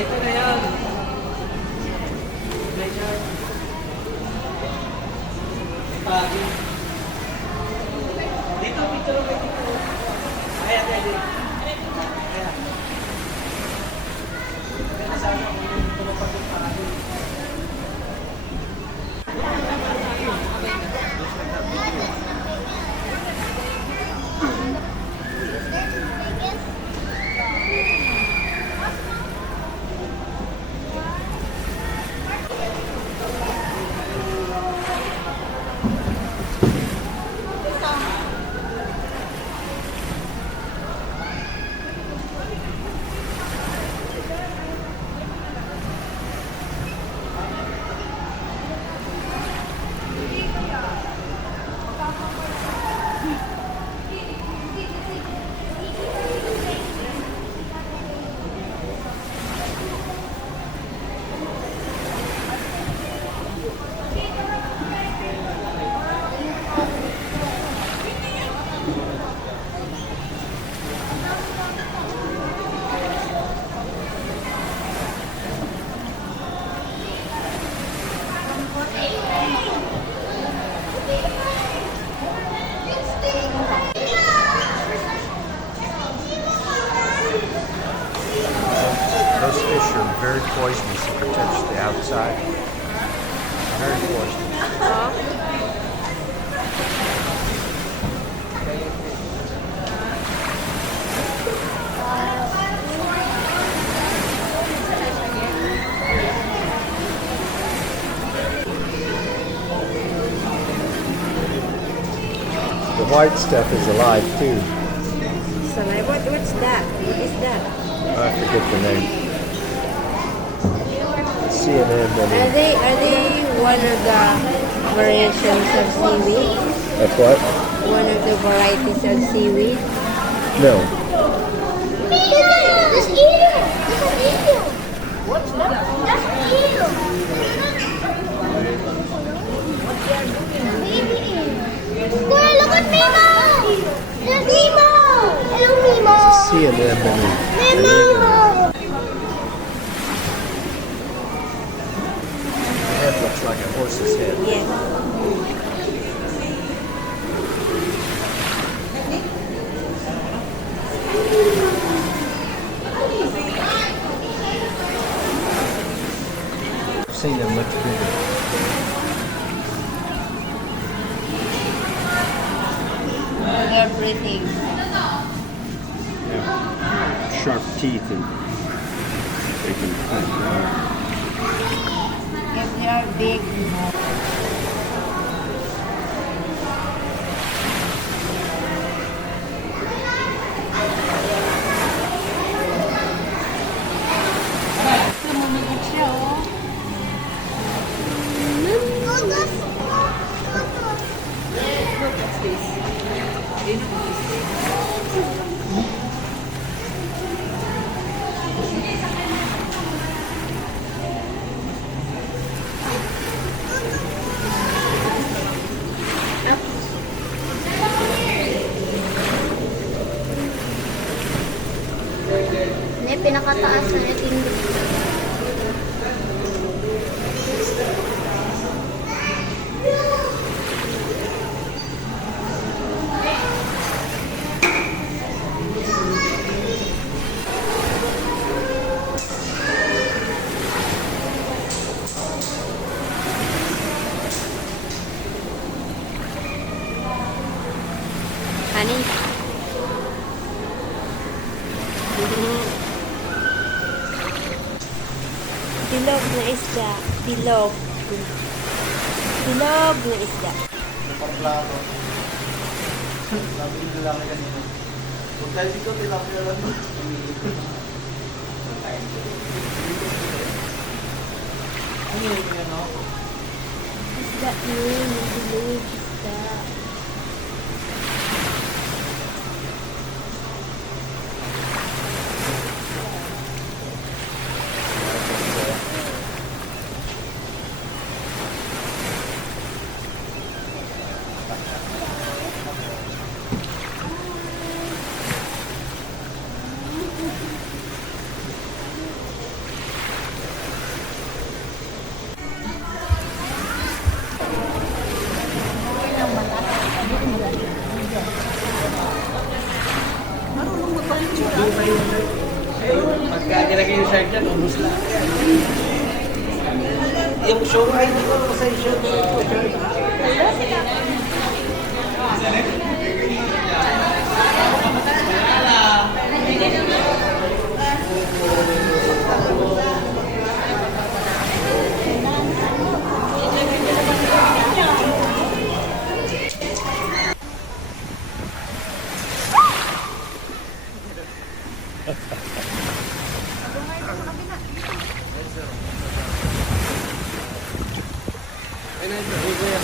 Ito na yan. Pleasure. Pagi. Dito, picture mo dito. Ayan, ayan. Ayan. Kaya sana kung tumapag yung pagi. Those fish are very poisonous if you touch the outside. Very poisonous. The white stuff is alive too. So, what's that? What is that? I forget the name. CNN. Are they one of the variations of seaweed? That's what? One of the varieties of seaweed? No. Let's eat it. Let's eat it. What's that? Let's eat it. Kuya, look at Mimo. There's Mimo. Hello, Mimo. Sea anemone. Mimo. The head looks like a horse's head. Yes. I've seen them much bigger. They're breathing. Yeah. Sharp teeth and they can cut. If they are big, Lumulubog siya, oh. May pinakataas na iting. Honey. Bilog na isda. Bilog. Bilog na isda. Plato. Sabi nila lang kanina. Kung tayo dito, tilapia lang. Ano yun yan, no? Isda yun. Bilog isda. Pagka nilagay yung shirt dyan, ubus lang. Yung show ay hindi ko sa show. Ay, na ito.